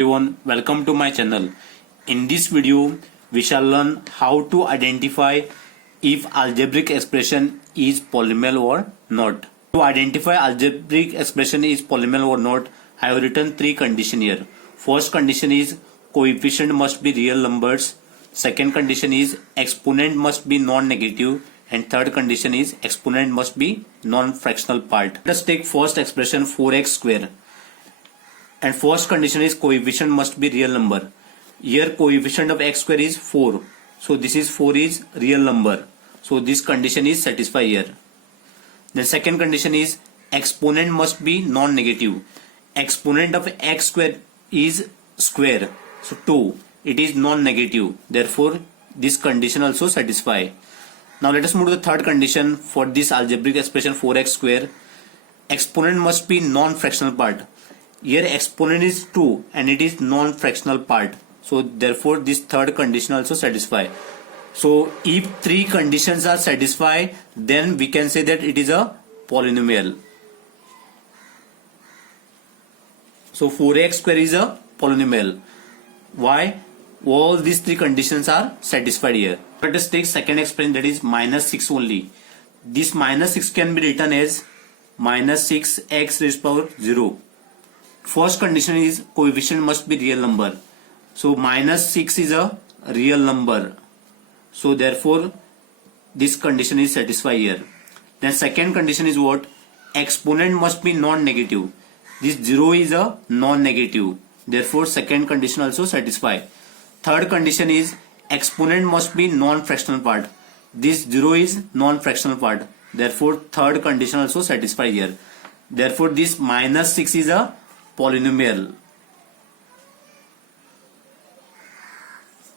Everyone, welcome to my channel. In this video, we shall learn how to identify if algebraic expression is polynomial or not. To identify algebraic expression is polynomial or not, I have written three conditions here. First condition is coefficient must be real numbers. Second condition is exponent must be non-negative. And third condition is exponent must be non-fractional part. Let us take first expression 4x square. And first condition is coefficient must be real number. Here coefficient of x square is 4. So this is 4 is real number. So this condition is satisfied here. The second condition is exponent must be non-negative. Exponent of x square is square. So 2. It is non-negative. Therefore this condition also satisfied. Now let us move to the third condition for this algebraic expression 4x square. Exponent must be non-fractional part. Here exponent is 2 and it is non-fractional part. So therefore this third condition also satisfied. So if three conditions are satisfied, then we can say that it is a polynomial. So 4x square is a polynomial. Why? All these three conditions are satisfied here. Let us take second expression, that is minus 6 only. This minus 6 can be written as minus 6x raised to power 0. First condition is coefficient must be real number. So minus 6 is a real number. So therefore this condition is satisfied here. Then second condition is what? Exponent must be non-negative. This 0 is a non-negative. Therefore second condition also satisfied. Third condition is exponent must be non-fractional part. This 0 is non-fractional part. Therefore third condition also satisfied here. Therefore this minus 6 is a polynomial.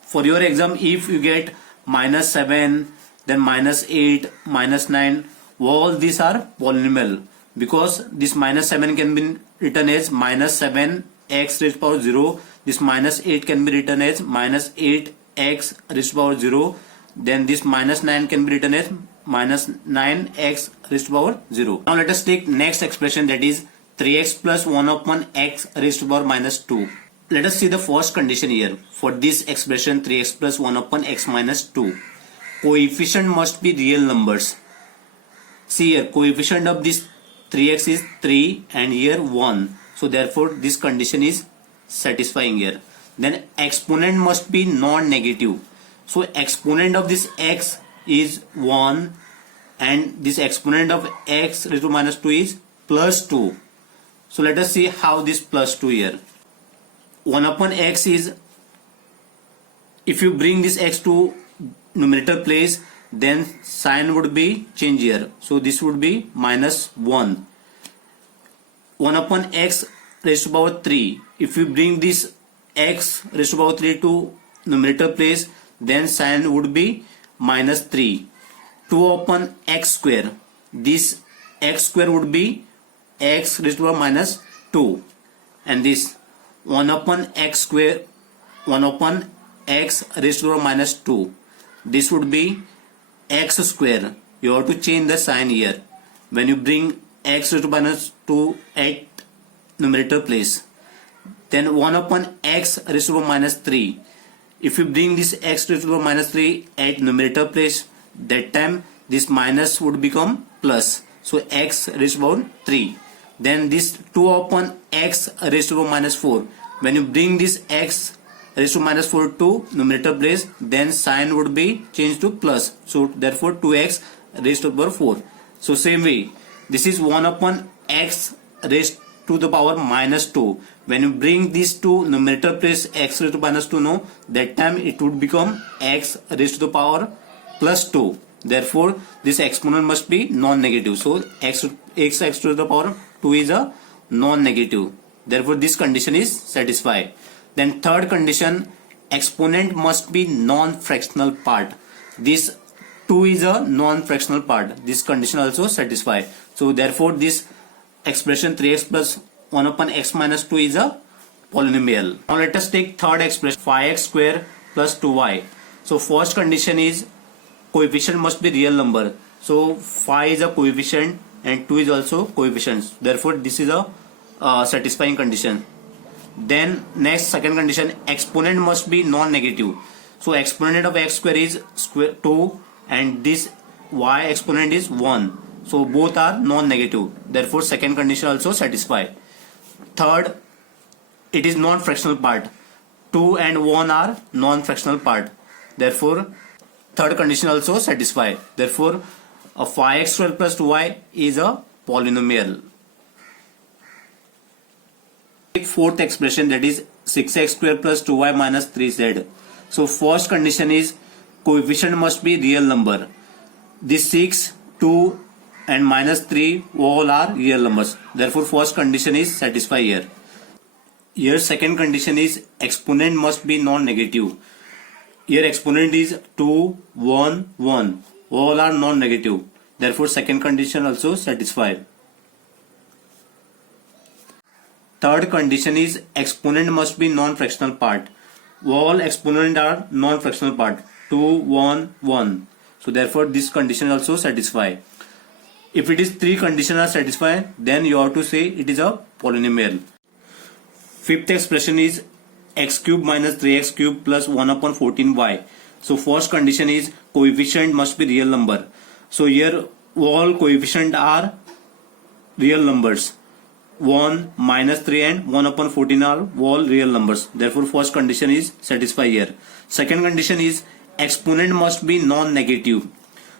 For your exam, if you get minus 7, then minus 8, minus 9, all these are polynomial, because this minus 7 can be written as minus 7 x raised to power 0. This minus 8 can be written as minus 8 x raised to power 0. Then this minus 9 can be written as minus 9 x raised to power 0. Now let us take next expression, that is 3x plus 1 upon x raised to power minus 2. Let us see the first condition here. For this expression 3x plus 1 upon x minus 2. Coefficient must be real numbers. See here, coefficient of this 3x is 3 and here 1. So therefore this condition is satisfying here. Then exponent must be non-negative. So exponent of this x is 1 and this exponent of x raised to minus 2 is plus 2. So let us see how this plus 2 here. 1 upon x is, if you bring this x to numerator place, then sign would be change here. So this would be minus 1. 1 upon x raised to power 3. If you bring this x raised to power 3 to numerator place, then sign would be minus 3. 2 upon x square. This x square would be x raised to power minus 2. And this 1 upon x square, 1 upon x raised to power minus 2. This would be x square. You have to change the sign here. When you bring x raised to minus 2 at numerator place, then 1 upon x raised to power minus 3. If you bring this x raised to power minus 3 at numerator place, that time this minus would become plus. So x raised to power 3. Then this 2 upon x raised to power minus 4. When you bring this x raised to minus 4 to numerator place, then sign would be changed to plus. So therefore 2x raised to power 4. So same way, this is 1 upon x raised to the power minus 2. When you bring this to numerator place, x raised to minus 2, no, that time it would become x raised to the power plus 2. Therefore this exponent must be non-negative. So x to the power 2 is a non-negative. Therefore this condition is satisfied. Then third condition, exponent must be non-fractional part. This 2 is a non-fractional part. This condition also satisfied. So therefore this expression 3x plus 1 upon x minus 2 is a polynomial. Now let us take third expression 5x square plus 2y. So first condition is coefficient must be real number. So 5 is a coefficient and 2 is also coefficient. Therefore this is a satisfying condition. Then next second condition, exponent must be non-negative. So exponent of x square is square 2 and this y exponent is 1. So both are non-negative. Therefore second condition also satisfy. Third, it is non-fractional part. 2 and 1 are non-fractional part. Therefore third condition also satisfy. Therefore a 5x square plus 2y is a polynomial. Fourth expression, that is 6x square plus 2y minus 3z. So first condition is coefficient must be real number. This 6, 2 and minus 3 all are real numbers. Therefore first condition is satisfy here. Here second condition is exponent must be non-negative. Here exponent is 2, 1, 1. All are non-negative. Therefore second condition also satisfy. Third condition is exponent must be non-fractional part. All exponent are non-fractional part. 2, 1, 1. So therefore this condition also satisfy. If it is three conditions are satisfied, then you have to say it is a polynomial. Fifth expression is x cube minus 3x cube plus 1 upon 14y. So first condition is coefficient must be real number. So here all coefficient are real numbers. 1, minus 3 and 1 upon 14 are all real numbers. Therefore first condition is satisfy here. Second condition is exponent must be non-negative.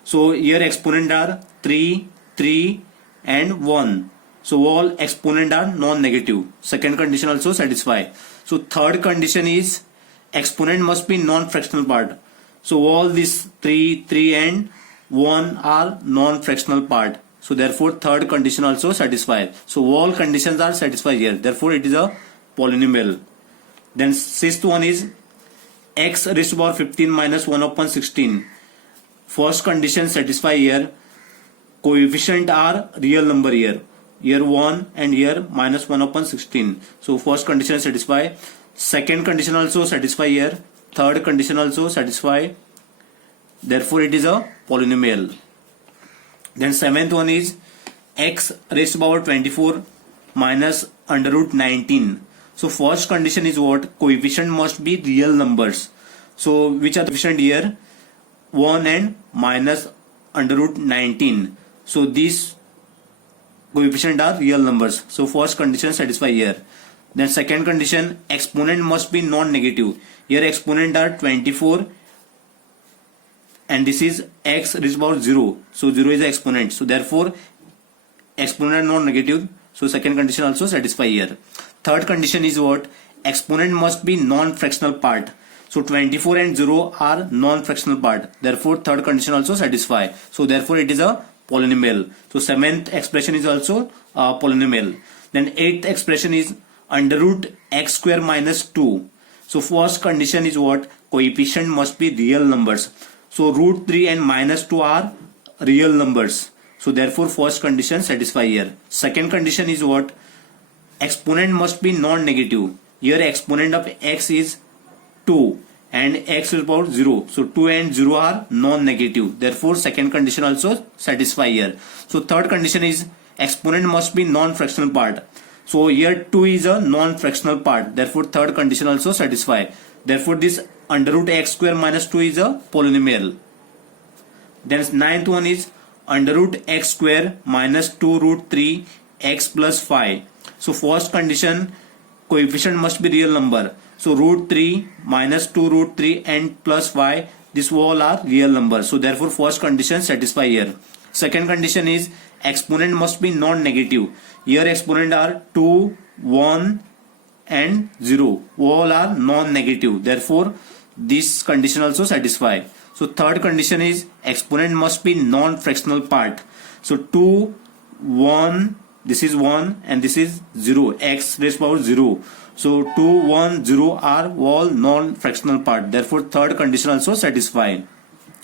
So here exponent are 3, 3 and 1. So all exponent are non-negative. Second condition also satisfy. So third condition is exponent must be non-fractional part. So all these 3, 3 and 1 are non-fractional part. So therefore third condition also satisfied. So all conditions are satisfied here. Therefore it is a polynomial. Then sixth one is x raised to power 15 minus 1 upon 16. First condition satisfy here. Coefficient are real number here. Here 1 and here minus 1 upon 16. So first condition satisfy. Second condition also satisfy here. Third condition also satisfy. Therefore it is a polynomial. Then seventh one is x raised to power 24 minus under root 19. So first condition is what? Coefficient must be real numbers. So which are the coefficient here? 1 and minus under root 19. So these coefficient are real numbers. So first condition satisfy here. Then second condition, exponent must be non-negative. Here exponent are 24 and this is x raised to power 0. So 0 is the exponent. So therefore exponent are non-negative. So second condition also satisfy here. Third condition is what? Exponent must be non-fractional part. So 24 and 0 are non-fractional part. Therefore third condition also satisfy. So therefore it is a polynomial. So seventh expression is also a polynomial. Then eighth expression is under root x square minus 2. So first condition is what? Coefficient must be real numbers. So root 3 and minus 2 are real numbers. So therefore first condition satisfy here. Second condition is what? Exponent must be non-negative. Here exponent of x is 2 and x is about 0. So 2 and 0 are non-negative. Therefore second condition also satisfy here. So third condition is exponent must be non-fractional part. So here 2 is a non-fractional part. Therefore third condition also satisfy. Therefore this under root x square minus 2 is a polynomial. Then ninth one is under root x square minus 2 root 3 x plus 5. So first condition, coefficient must be real number. So root 3 minus 2 root 3 and plus 5, this all are real numbers. So therefore first condition satisfy here. Second condition is exponent must be non-negative. Here exponent are 2, 1 and 0. All are non-negative. Therefore this condition also satisfy. So third condition is exponent must be non-fractional part. So 2, 1, this is 1 and this is 0. X raised to power 0. So 2, 1, 0 are all non-fractional part. Therefore third condition also satisfy.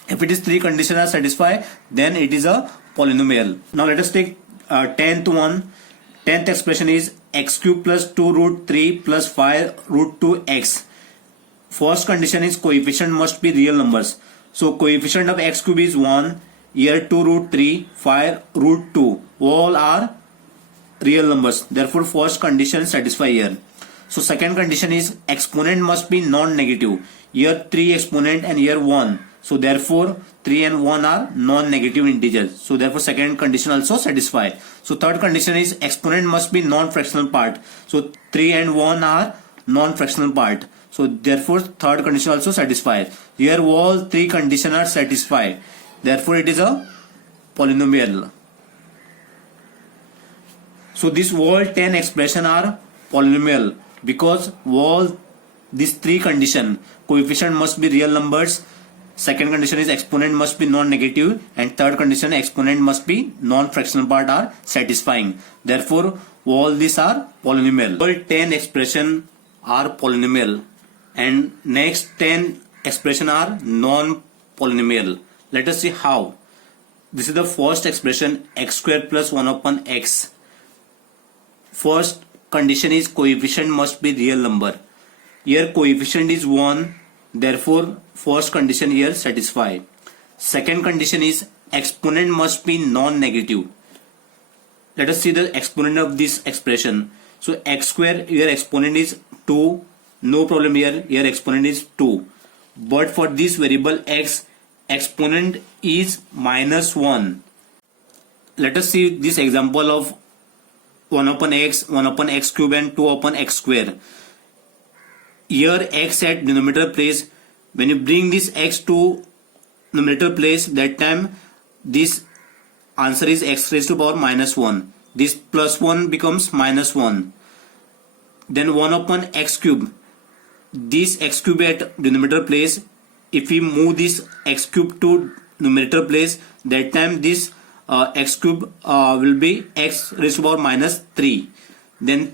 If it is three conditions are satisfied, then it is a polynomial. Now let us take 10th one. 10th expression is x cube plus 2 root 3 plus 5 root 2x. First condition is coefficient must be real numbers. So coefficient of x cube is 1. Here 2 root 3, 5 root 2. All are real numbers. Therefore first condition satisfy here. So second condition is exponent must be non-negative. Here 3 exponent and here 1. So therefore 3 and 1 are non-negative integers. So therefore second condition also satisfied. So third condition is exponent must be non-fractional part. So 3 and 1 are non-fractional part. So therefore third condition also satisfied. Here all three conditions are satisfied. Therefore it is a polynomial. So this all 10 expression are polynomial because all these three condition, coefficient must be real numbers, second condition is exponent must be non-negative, and third condition exponent must be non-fractional part are satisfying. Therefore all these are polynomial. All 10 expression are polynomial and next 10 expression are non-polynomial. Let us see how. This is the first expression, x square plus 1 upon x. First condition is coefficient must be real number. Here coefficient is 1, therefore first condition here satisfied. Second condition is exponent must be non-negative. Let us see the exponent of this expression. So x square, here exponent is 2, no problem here, here exponent is 2. But for this variable x, exponent is minus 1. Let us see this example of 1 upon x cube and 2 upon x square. Here x at denominator place, when you bring this x to numerator place, that time this answer is x raised to power minus 1. This plus 1 becomes minus 1. Then 1 upon x cube. This x cube at denominator place, if we move this x cube to numerator place, that time this x cube will be x raised to power minus 3. Then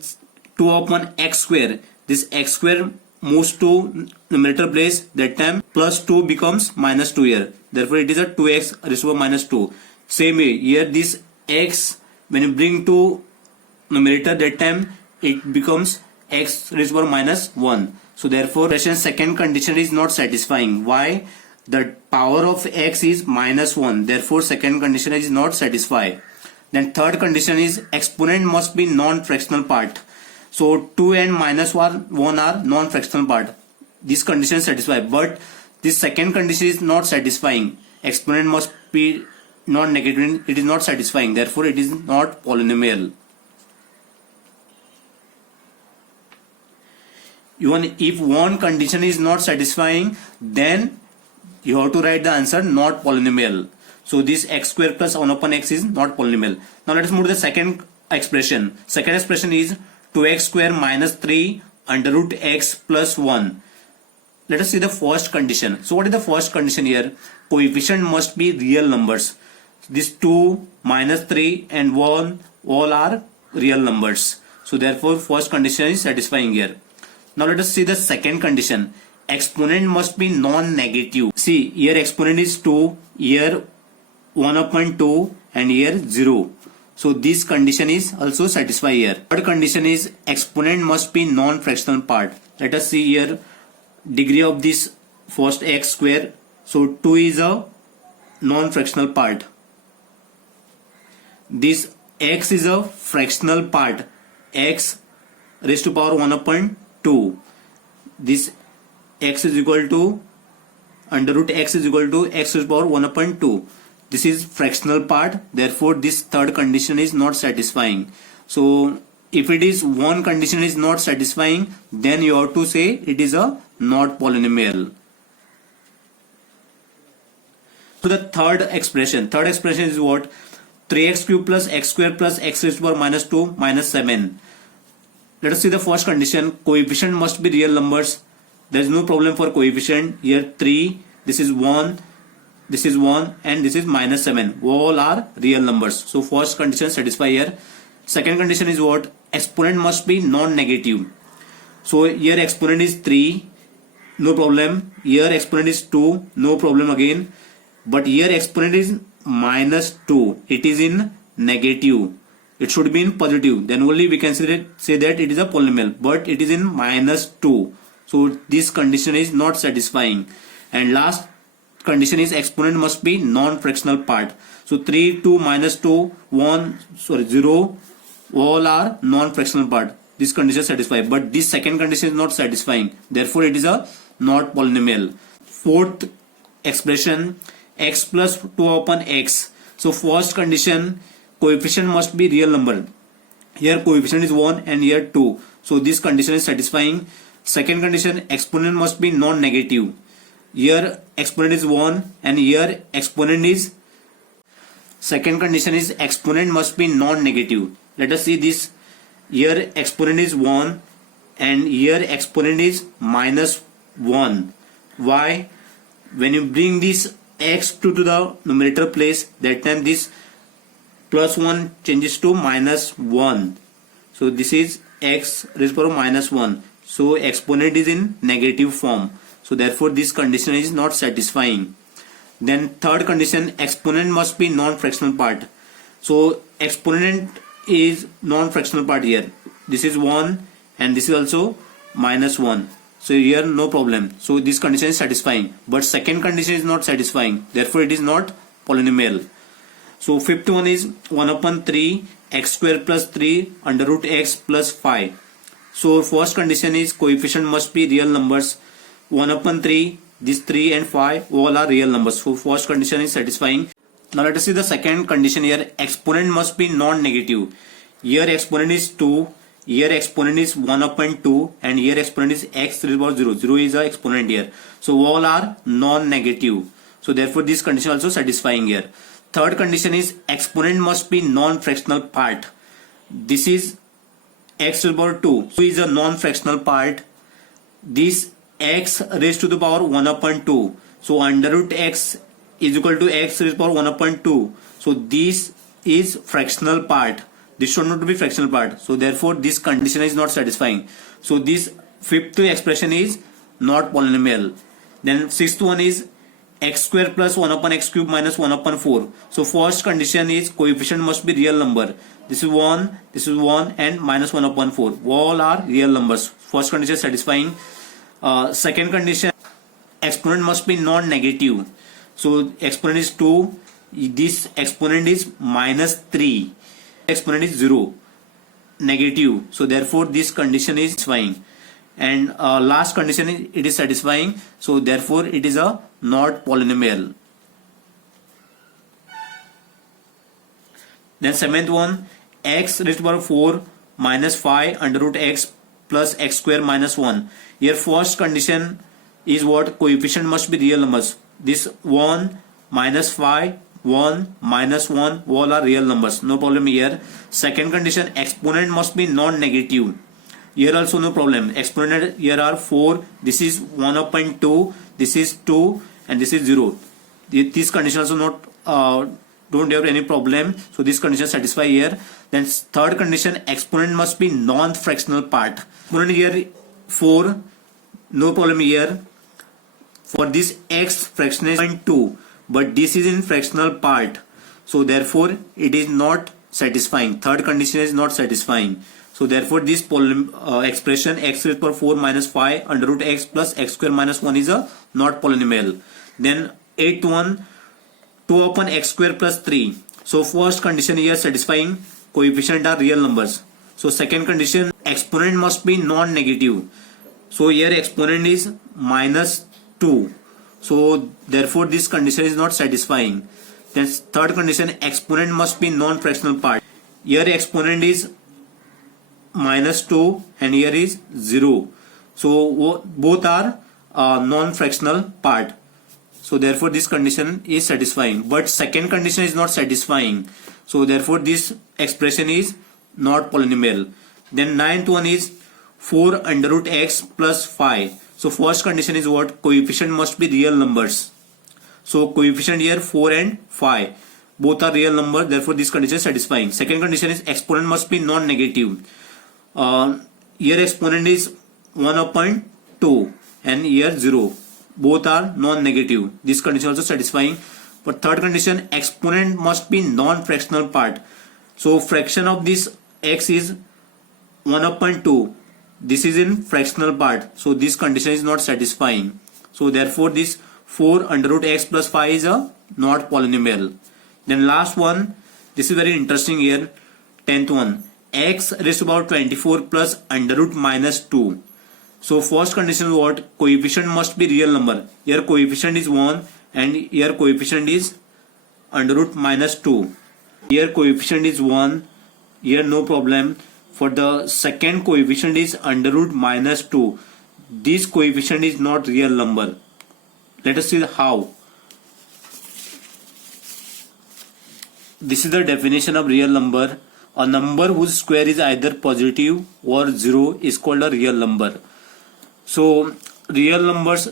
2 upon x square. This x square moves to numerator place, that time plus 2 becomes minus 2 here. Therefore it is a 2x raised to power minus 2. Same way here this x, when you bring to numerator, that time it becomes x raised to power minus 1. So therefore second condition is not satisfying. Why? The power of x is minus 1. Therefore second condition is not satisfied. Then third condition is exponent must be non-fractional part. So 2 and minus 1 are non-fractional part. This condition is satisfied. But this second condition is not satisfying. Exponent must be non-negative. It is not satisfying. Therefore it is not polynomial. Even if one condition is not satisfying, then you have to write the answer not polynomial. So this x square plus 1 upon x is not polynomial. Now let us move to the second expression. Second expression is 2x square minus 3 under root x plus 1. Let us see the first condition. So what is the first condition here? Coefficient must be real numbers. This 2, minus 3 and 1 all are real numbers. So therefore first condition is satisfying here. Now let us see the second condition. Exponent must be non-negative. See here exponent is 2, here 1 upon 2 and here 0. So this condition is also satisfied here. Third condition is exponent must be non-fractional part. Let us see here degree of this first x square. So 2 is a non-fractional part. This x is a fractional part. X raised to power 1 upon 2. This x is equal to under root x is equal to x raised to power 1 upon 2. This is fractional part. Therefore this third condition is not satisfying. So if it is one condition is not satisfying, then you have to say it is a not polynomial. So the third expression is what? 3x cube plus x square plus x raised to power minus 2 minus 7. Let us see the first condition. Coefficient must be real numbers. There is no problem for coefficient. Here 3, this is 1, this is 1 and this is minus 7. All are real numbers. So first condition satisfy here. Second condition is what? Exponent must be non-negative. So here exponent is 3, no problem. Here exponent is 2, no problem again. But here exponent is minus 2. It is in negative. It should be in positive. Then only we can say that it is a polynomial. But it is in minus 2. So this condition is not satisfying. And last condition is exponent must be non-fractional part. So 3, 2, minus 2, 1, 0, all are non-fractional part. this condition is satisfied, but this second condition is not satisfying, therefore it is a not polynomial. Fourth expression, x plus 2 upon x. So first condition, coefficient must be real number. Here coefficient is 1 and here 2, so this condition is satisfying. Second condition, exponent must be non-negative. Here exponent is 1 and here exponent is, second condition is exponent must be non-negative. Let us see this. Here exponent is 1 and here exponent is minus 1. Why? When you bring this x2 to the numerator place, that time this plus 1 changes to minus 1. So this is x raised to power minus 1. So exponent is in negative form. So therefore this condition is not satisfying. Then third condition, exponent must be non-fractional part. So exponent is non-fractional part here. This is 1 and this is also minus 1. So here no problem. So this condition is satisfying. But second condition is not satisfying. Therefore it is not polynomial. So fifth one is 1 upon 3 x square plus 3 under root x plus 5. So first condition is coefficient must be real numbers. 1 upon 3, this 3 and 5 all are real numbers. So first condition is satisfying. Now let us see the second condition here. Exponent must be non-negative. Here exponent is 2, here exponent is 1 upon 2 and here exponent is x raised to power 0. 0 is the exponent here. So all are non-negative. So therefore this condition also satisfying here. Third condition is exponent must be non-fractional part. This is x raised to the power 2. So is a non-fractional part. This x raised to the power 1 upon 2. So under root x is equal to x raised to the power 1 upon 2. So this is fractional part. This should not be fractional part. So therefore this condition is not satisfying. So this fifth expression is not polynomial. Then sixth one is x square plus 1 upon x cube minus 1 upon 4. So first condition is coefficient must be real number. This is 1 and minus 1 upon 4. All are real numbers. First condition satisfying. Second condition, exponent must be non-negative. So exponent is 2. This exponent is minus 3. Exponent is 0. Negative. So therefore this condition is satisfying. And last condition is it is satisfying. So therefore it is a not polynomial. Then seventh one, x raised to the power 4 minus 5 under root x plus x square minus 1. Here first condition is what? Coefficient must be real numbers. This 1 minus 5, 1 minus 1 all are real numbers. No problem here. Second condition, exponent must be non-negative. Here also no problem. Exponent here are 4. This is 1 upon 2. This is 2 and this is 0. This condition also not don't have any problem. So this condition satisfy here. Then third condition, exponent must be non-fractional part. Exponent here 4. No problem here. For this x fraction is 0.2, but this is in fractional part. So therefore it is not satisfying. Third condition is not satisfying. So therefore this expression x raised to the power 4 minus 5 under root x plus x square minus 1 is a not polynomial. Then eighth one, 2 upon x square plus 3. So first condition here satisfying, coefficient are real numbers. So second condition, exponent must be non-negative. So here exponent is minus 2. So therefore this condition is not satisfying. Then third condition, exponent must be non-fractional part. Here exponent is minus 2 and here is 0. So both are non-fractional part. So therefore this condition is satisfying. But second condition is not satisfying. So therefore this expression is not polynomial. Then ninth one is 4 under root x plus 5. So first condition is what? Coefficient must be real numbers. So coefficient here 4 and 5. Both are real numbers. Therefore this condition is satisfying. Second condition is exponent must be non-negative. Here exponent is 1 upon 2 and here 0. Both are non-negative. This condition also satisfying. But third condition, exponent must be non-fractional part. So fraction of this x is 1 upon 2. This is in fractional part. So this condition is not satisfying. So therefore this 4 under root x plus 5 is a not polynomial. Then last one, this is very interesting here. 10th one, x raised to power 24 plus under root minus 2. So first condition is what? Coefficient must be real number. Here coefficient is 1 and here coefficient is under root minus 2. Here coefficient is 1. Here no problem. For the second coefficient is under root minus 2. This coefficient is not real number. Let us see how. This is the definition of real number. A number whose square is either positive or 0 is called a real number. So real numbers,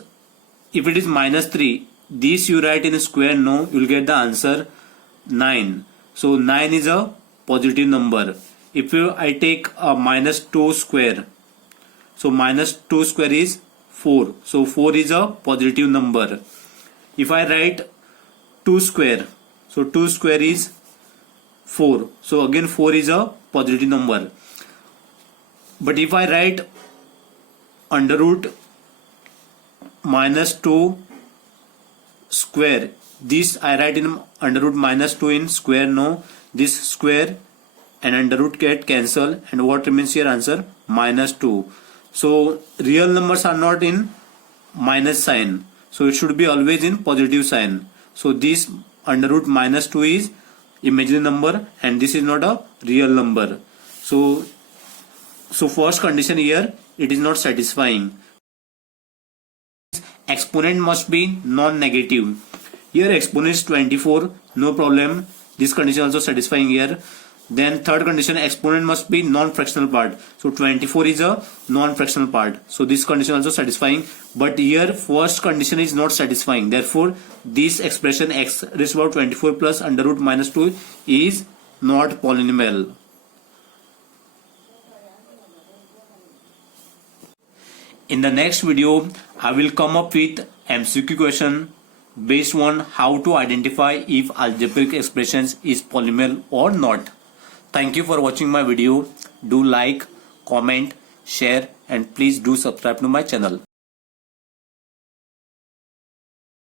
if it is minus 3, this you write in a square, no, you will get the answer 9. So 9 is a positive number. If I take a minus 2 square, so minus 2 square is 4. So 4 is a positive number. If I write 2 square, so 2 square is 4. So again 4 is a positive number. But if I write under root minus 2 square, this I write in under root minus 2 in square, no, this square and under root get cancel, and what remains here? Answer minus 2. So real numbers are not in minus sign, so it should be always in positive sign. So this under root minus 2 is imaginary number and this is not a real number. So first condition here, it is not satisfying. Exponent must be non-negative. Here exponent is 24, no problem. This condition also satisfying here. Then third condition, exponent must be non-fractional part. So 24 is a non-fractional part. So this condition also satisfying. But here first condition is not satisfying. Therefore this expression x raised to power 24 plus under root minus 2 is not polynomial. In the next video, I will come up with MCQ question based on how to identify if algebraic expressions is polynomial or not. Thank you for watching my video. Do like, comment, share and please do subscribe to my channel.